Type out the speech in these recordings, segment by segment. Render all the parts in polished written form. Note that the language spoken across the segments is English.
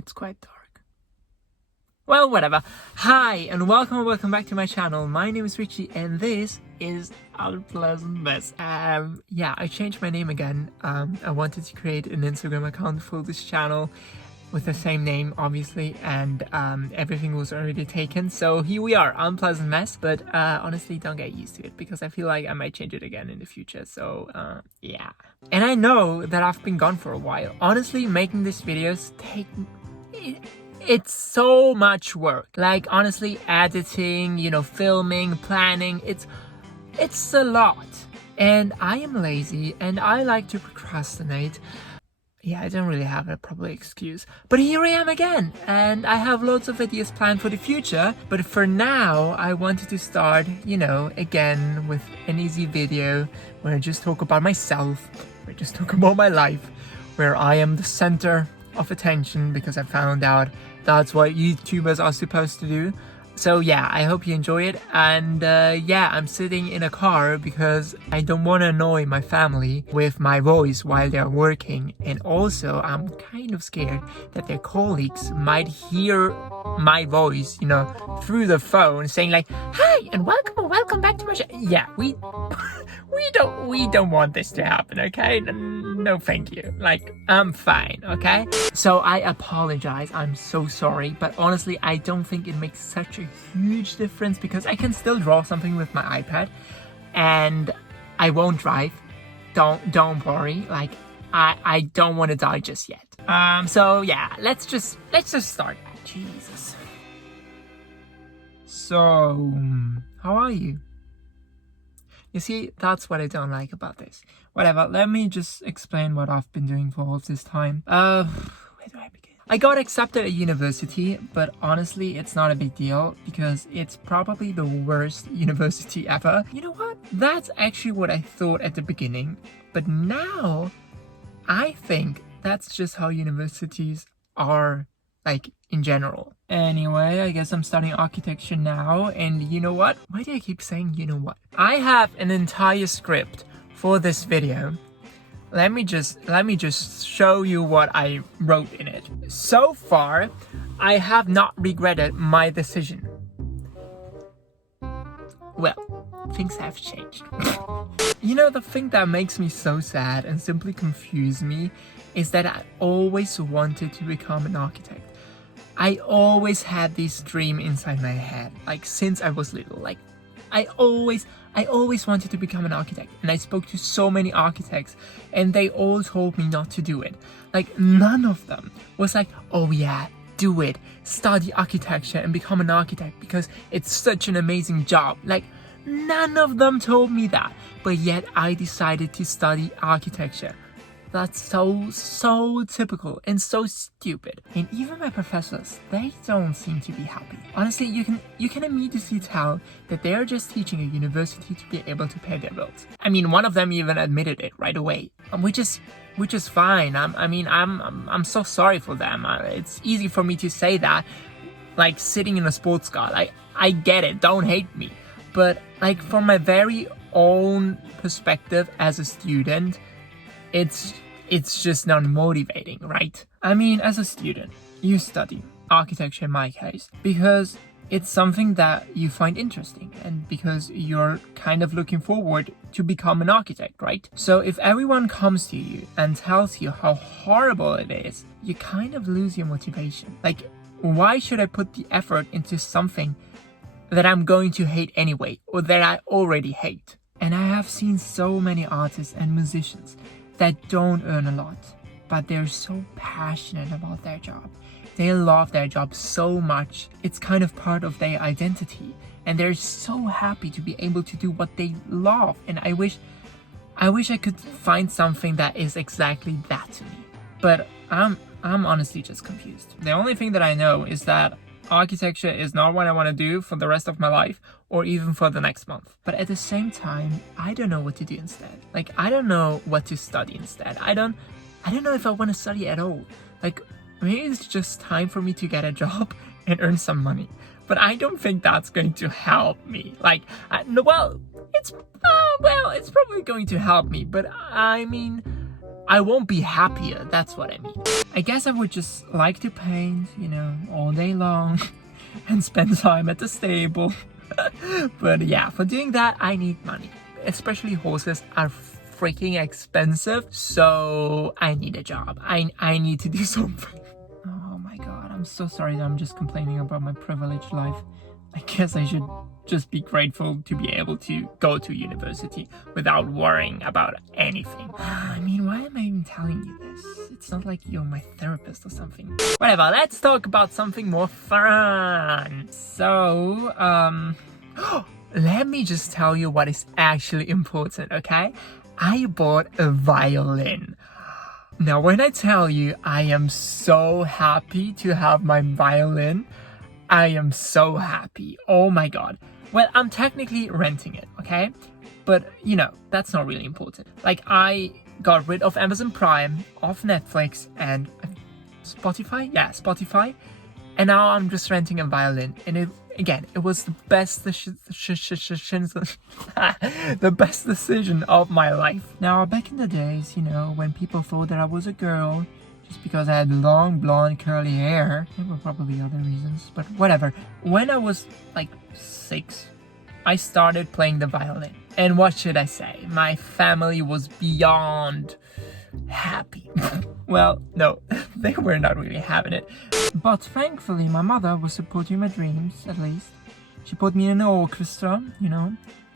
It's quite dark. Well, whatever. Hi, and welcome back to my channel. My name is Richie, and this is Unpleasant Mess. Yeah, I changed my name again. I wanted to create an Instagram account for this channel with the same name, obviously, and everything was already taken. So here we are, Unpleasant Mess. But honestly, don't get used to it because I feel like I might change it again in the future. So yeah. And I know that I've been gone for a while. Honestly, making these videos it's so much work. Like, honestly, editing, filming, planning, it's a lot. And I am lazy and I like to procrastinate. Yeah, I don't really have a proper excuse. But here I am again, and I have lots of ideas planned for the future. But for now, I wanted to start, again with an easy video where I just talk about myself, where I just talk about my life, where I am the center of attention because I found out that's what YouTubers are supposed to do. So yeah, I hope you enjoy it. And yeah, I'm sitting in a car because I don't want to annoy my family with my voice while they're working. And also, I'm kind of scared that their colleagues might hear my voice, through the phone saying like, "Hi and welcome back to my channel." Yeah, we don't want this to happen, okay? No, thank you. Like, I'm fine, okay? So I apologize. I'm so sorry. But honestly, I don't think it makes such a huge difference because I can still draw something with my iPad and I won't drive. Don't worry. Like, I don't want to die just yet. So yeah, let's just start. Jesus. So, how are you? You see, that's what I don't like about this. Whatever, let me just explain what I've been doing for all of this time. Where do I begin? I got accepted at university, but honestly, it's not a big deal because it's probably the worst university ever. You know what? That's actually what I thought at the beginning. But now, I think that's just how universities are, like, in general. Anyway, I guess I'm studying architecture now, and you know what? Why do I keep saying you know what? I have an entire script for this video. Let me just show you what I wrote in it. So far, I have not regretted my decision. Well, things have changed. The thing that makes me so sad and simply confuse me is that I always wanted to become an architect. I always had this dream inside my head, like since I was little. Like, I always wanted to become an architect, and I spoke to so many architects and they all told me not to do it. Like, none of them was like, "Oh yeah, do it, study architecture and become an architect because it's such an amazing job." Like, none of them told me that, but yet I decided to study architecture. That's so typical and so stupid. And even my professors, they don't seem to be happy. Honestly, you can immediately tell that they are just teaching a university to be able to pay their bills. I mean, one of them even admitted it right away, which is fine. I'm so sorry for them. It's easy for me to say that, like sitting in a sports car. Like, I get it. Don't hate me. But like, from my very own perspective as a student, it's just not motivating, right? I mean, as a student, you study architecture in my case because it's something that you find interesting and because you're kind of looking forward to become an architect, right? So if everyone comes to you and tells you how horrible it is, you kind of lose your motivation. Like, why should I put the effort into something that I'm going to hate anyway, or that I already hate? And I have seen so many artists and musicians that don't earn a lot, but they're so passionate about their job. They love their job so much. It's kind of part of their identity, and they're so happy to be able to do what they love. And I wish I could find something that is exactly that to me. But I'm honestly just confused. The only thing that I know is that architecture is not what I want to do for the rest of my life or even for the next month. But at the same time, I don't know what to do instead. Like, I don't know what to study instead. I don't know if I want to study at all. Like, maybe it's just time for me to get a job and earn some money. But I don't think that's going to help me. Like, it's probably going to help me, but I mean, I won't be happier, that's what I mean. I guess I would just like to paint, all day long and spend time at the stable. But yeah, for doing that, I need money. Especially horses are freaking expensive, so I need a job. I need to do something. Oh my god, I'm so sorry that I'm just complaining about my privileged life. I guess I should just be grateful to be able to go to university without worrying about anything. I mean, why am I even telling you this? It's not like you're my therapist or something. Whatever, let's talk about something more fun. So, let me just tell you what is actually important, okay? I bought a violin. Now, when I tell you I am so happy to have my violin, I am so happy. Oh my god. Well, I'm technically renting it, okay? But, that's not really important. Like, I got rid of Amazon Prime, off Netflix, and Spotify? Yeah, Spotify. And now I'm just renting a violin. And it was the best the best decision of my life. Now, back in the days, when people thought that I was a girl, just because I had long, blonde, curly hair. There were probably other reasons, but whatever. When I was like 6, I started playing the violin. And what should I say? My family was beyond happy. Well, no, they were not really having it. But thankfully, my mother was supporting my dreams, at least. She put me in an orchestra,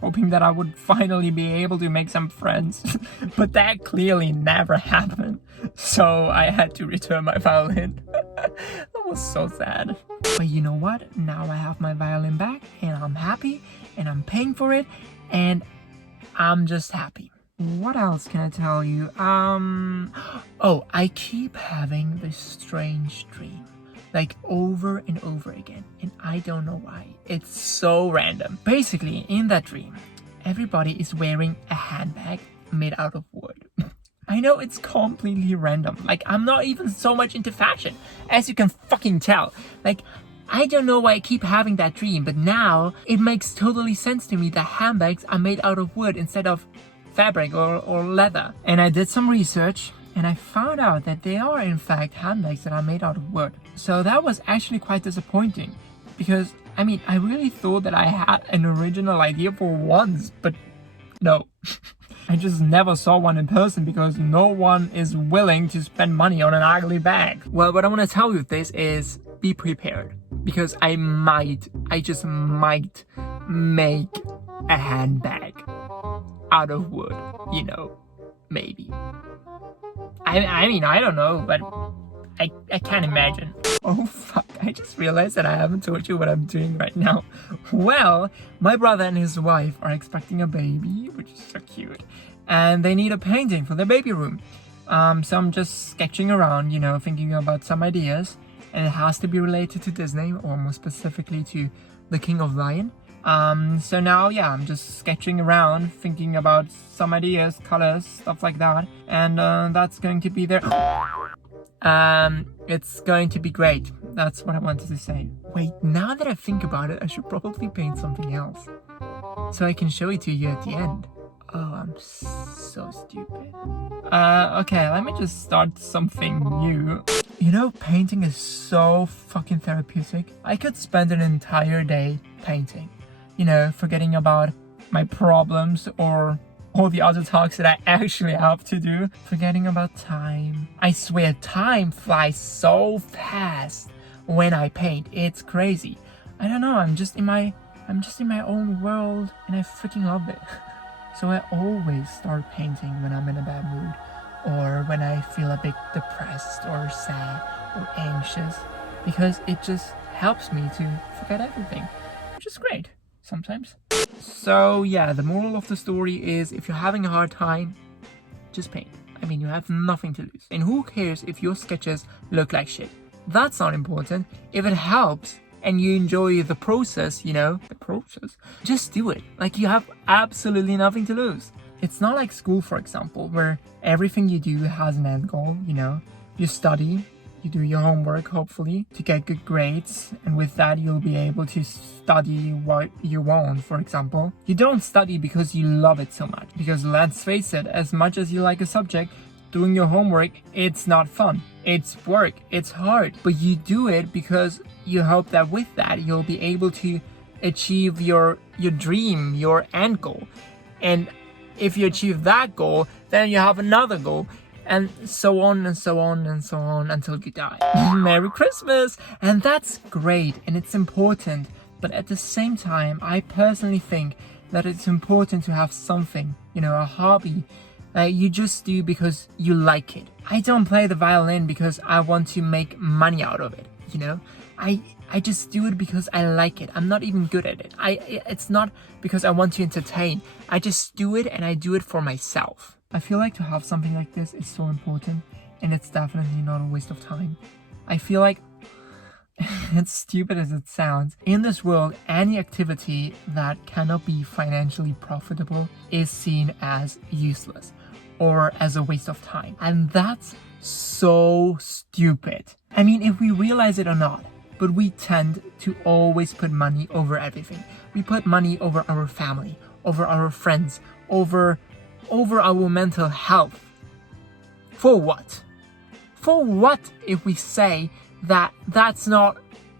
hoping that I would finally be able to make some friends. But that clearly never happened. So I had to return my violin. That was so sad. But you know what? Now I have my violin back and I'm happy and I'm paying for it and I'm just happy. What else can I tell you? Oh, I keep having this strange dream. Like over and over again, and I don't know why. It's so random. Basically, in that dream, everybody is wearing a handbag made out of wood. I know it's completely random. Like, I'm not even so much into fashion, as you can fucking tell. Like, I don't know why I keep having that dream, but now it makes totally sense to me that handbags are made out of wood instead of fabric or leather. And I did some research, and I found out that they are in fact handbags that are made out of wood. So that was actually quite disappointing, because I mean, I really thought that I had an original idea for once, but no. I just never saw one in person because no one is willing to spend money on an ugly bag. Well, what I want to tell you with this is be prepared, because I just might make a handbag out of wood, maybe. I mean, I don't know, but I can't imagine. Oh fuck, I just realized that I haven't told you what I'm doing right now. Well, my brother and his wife are expecting a baby, which is so cute, and they need a painting for their baby room. So I'm just sketching around, thinking about some ideas, and it has to be related to Disney, or more specifically to The King of Lion. So now, yeah, I'm just sketching around, thinking about some ideas, colors, stuff like that, and that's going to be there. It's going to be great. That's what I wanted to say. Wait, now that I think about it, I should probably paint something else, so I can show it to you at the end. Oh, I'm so stupid. Okay, let me just start something new. Painting is so fucking therapeutic. I could spend an entire day painting. Forgetting about my problems or all the other talks that I actually have to do. Forgetting about time. I swear, time flies so fast when I paint. It's crazy. I don't know, I'm just in my own world, and I freaking love it. So I always start painting when I'm in a bad mood, or when I feel a bit depressed or sad or anxious, because it just helps me to forget everything, which is great sometimes. So yeah, the moral of the story is, if you're having a hard time, just paint. I mean, you have nothing to lose. And who cares if your sketches look like shit? That's not important. If it helps and you enjoy the process, just do it. Like, you have absolutely nothing to lose. It's not like school, for example, where everything you do has an end goal. You study, you do your homework, hopefully, to get good grades, and with that you'll be able to study what you want, for example. You don't study because you love it so much, because let's face it, as much as you like a subject, doing your homework, it's not fun. It's work, it's hard. But you do it because you hope that with that, you'll be able to achieve your dream, your end goal. And if you achieve that goal, then you have another goal. And so on and so on and so on until you die. Merry Christmas! And that's great and it's important. But at the same time, I personally think that it's important to have something, a hobby you just do because you like it. I don't play the violin because I want to make money out of it, I just do it because I like it. I'm not even good at it. It's not because I want to entertain. I just do it and I do it for myself. I feel like to have something like this is so important and it's definitely not a waste of time. I feel like, as stupid as it sounds, in this world, any activity that cannot be financially profitable is seen as useless or as a waste of time. And that's so stupid. I mean, if we realize it or not, but we tend to always put money over everything. We put money over our family, over our friends, over our mental health. For what? For what if we say that that's not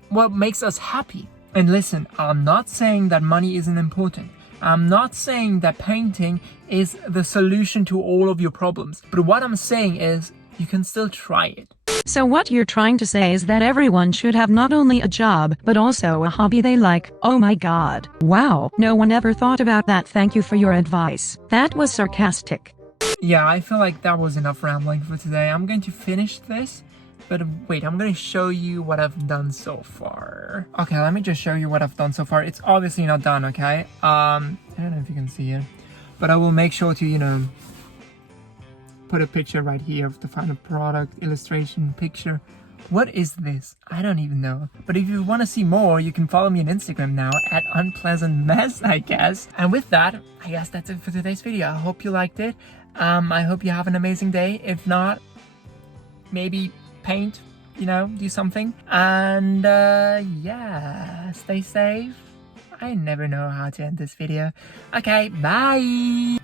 what makes us happy? And listen, I'm not saying that money isn't important. I'm not saying that painting is the solution to all of your problems. But what I'm saying is you can still try it. So what you're trying to say is that everyone should have not only a job, but also a hobby they like. Oh my god. Wow, no one ever thought about that. Thank you for your advice. That was sarcastic. Yeah, I feel like that was enough rambling for today. I'm going to finish this, but wait, I'm going to show you what I've done so far. Okay, let me just show you what I've done so far. It's obviously not done, okay? I don't know if you can see it, but I will make sure to, put a picture right here of the final product, illustration, picture. What is this? I don't even know. But if you want to see more, you can follow me on Instagram now at Unpleasant Mess, I guess. And with that, I guess that's it for today's video. I hope you liked it. I hope you have an amazing day. If not, maybe paint, do something. And yeah, stay safe. I never know how to end this video. Okay, bye!